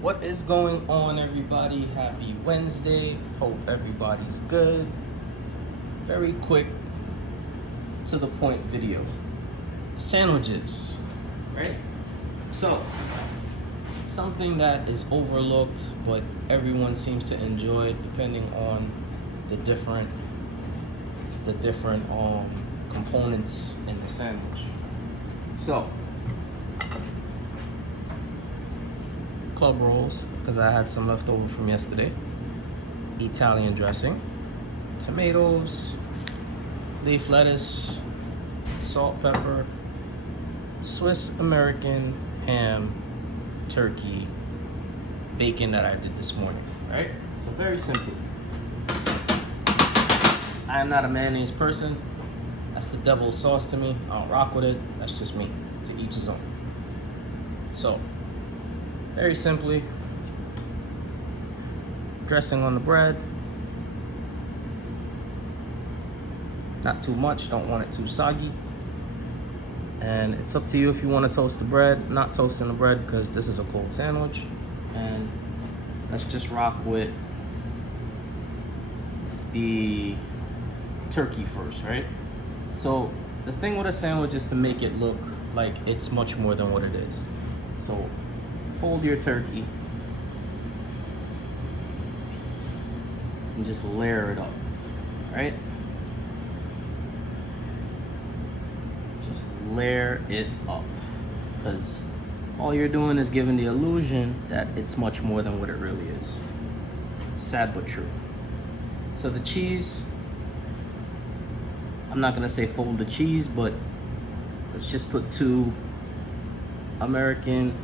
What is going on, everybody? Happy Wednesday. Hope everybody's good. Very quick, to the point video. Sandwiches, right? So, something that is overlooked, but everyone seems to enjoy depending on the different components in the sandwich. So, club rolls, because I had some left over from yesterday. Italian dressing, tomatoes, leaf lettuce, salt, pepper, Swiss American ham, turkey, bacon that I did this morning, right? So very simple. I am not a mayonnaise person. That's the devil's sauce to me. I don't rock with it. That's just me. To each his own. So, very simply, dressing on the bread. Not too much, don't want it too soggy. And it's up to you if you want to toast the bread. Not toasting the bread because this is a cold sandwich. And let's just rock with the turkey first, right? So the thing with a sandwich is to make it look like it's much more than what it is. So fold your turkey and just layer it up, right? Just layer it up, because all you're doing is giving the illusion that it's much more than what it really is. Sad but true. So the cheese, I'm not gonna say fold the cheese, but let's just put 2 American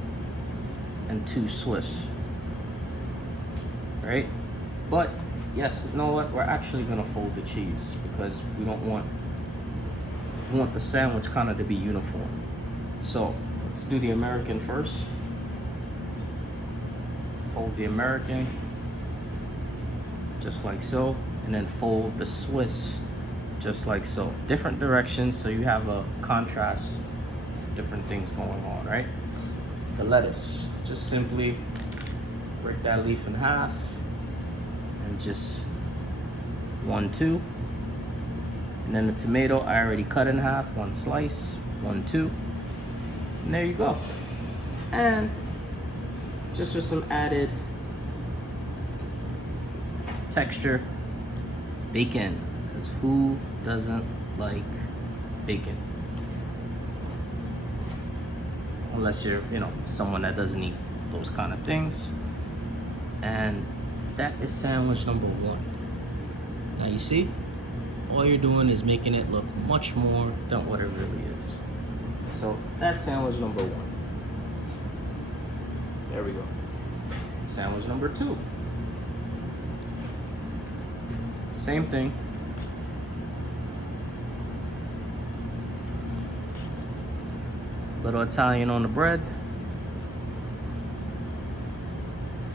and 2 Swiss, right? But yes, you know what? We're actually gonna fold the cheese because we want the sandwich kind of to be uniform. So let's do the American first. Fold the American, just like so, and then fold the Swiss, just like so. Different directions, so you have a contrast, different things going on, right? The lettuce, just simply break that leaf in half and just 1, 2. And then the tomato, I already cut in half, 1 slice, 1, 2. And there you go. And just for some added texture, bacon, because who doesn't like bacon? Unless you're, someone that doesn't eat those kind of things. And that is sandwich number 1. Now you see, all you're doing is making it look much more than what it really is. So that's sandwich number 1. There we go. Sandwich number 2. Same thing. Little Italian on the bread.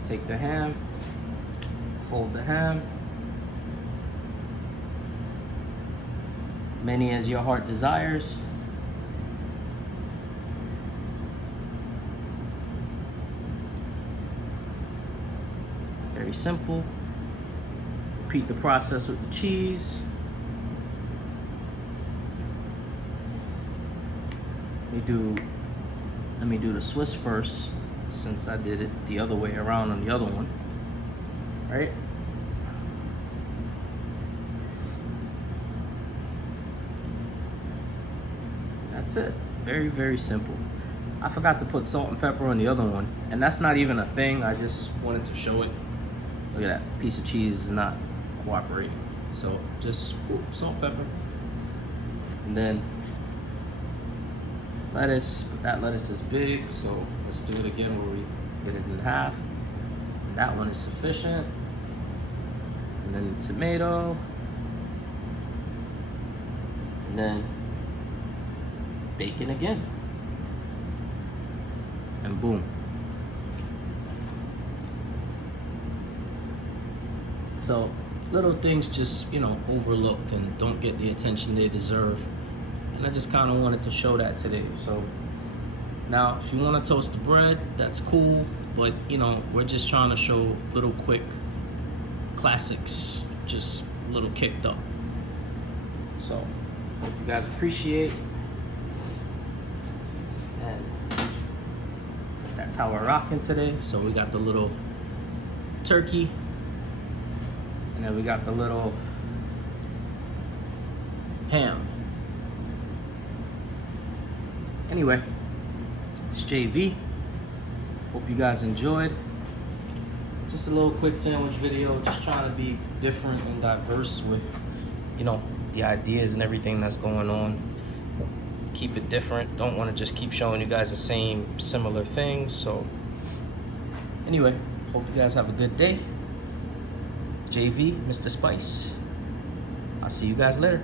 Take the ham, fold the ham. Many as your heart desires. Very simple. Repeat the process with the cheese. Let me do the Swiss first, since I did it the other way around on the other one, right? That's it. Very, very simple. I forgot to put salt and pepper on the other one, and that's not even a thing. I just wanted to show it. Look at that piece of cheese is not cooperating. So just salt, pepper, and then lettuce. But that lettuce is big, so let's do it again where we get it in half. That one is sufficient. And then the tomato, and then bacon again, and boom. So little things just, overlooked and don't get the attention they deserve. And I just kind of wanted to show that today. So now if you want to toast the bread, that's cool. But you know, we're just trying to show little quick classics, just a little kicked up. So hope you guys appreciate, and that's how we're rocking today. So we got the little turkey, and then we got the little ham. Anyway, it's JV. Hope you guys enjoyed. Just a little quick sandwich video, just trying to be different and diverse with, you know, the ideas and everything that's going on. Keep it different. Don't want to just keep showing you guys the same similar things. So anyway, hope you guys have a good day. JV, Mr. Spice. I'll see you guys later.